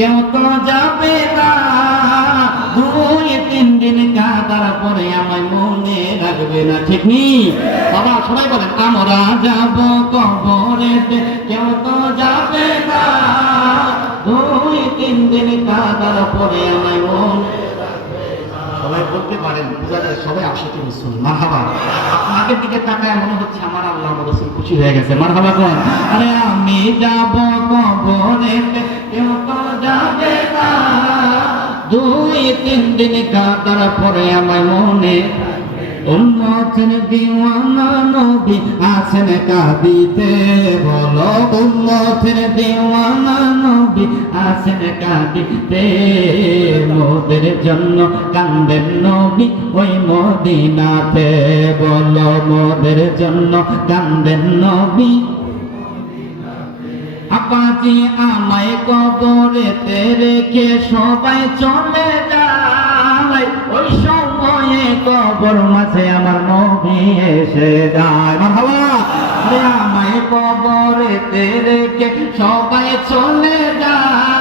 কেউ তো যাবে না। দুই, তিন দিন কাদার পরে আমায় মনে রাখবে না, ঠিক নি? বাবা, সবাই বলেন, আমরা যাব কবরেতে। কেউ তো যাবে না। দুই, তিন দিন কাদার পরে আমায় মনে সবাই বলতে পারেন, বোঝা যায় সবাই আশিকে রসুল মারহাবা। আপনাদের দিকে তাকায় মনে হচ্ছে আমার আল্লাহ রসুল খুশি হয়ে গেছে। মারহাবা কোন? আরে আমি যাব কবরে কেউ তো যাবে না দুই, তিন দিন কাতার পরে আমার মনে উন্মতের দিওয়ানা নবী আছেন কাঁদিতে। বলো উন্মতের দিওয়ানা নবী আছেন কাঁদিতে। মোদের জন্য কান্দেন নবী ওই মদিনাতে। বলো, মোদের জন্য কান্দেন নবী আপাজি আমায় কবরেতে রেখে সবাই চলে যায়। ওই সময়ে কবর মাঝে আমার নবী এসে যায়। আমায় কবরে আমায় কবরেতে রেখে সবাই চলে যায়।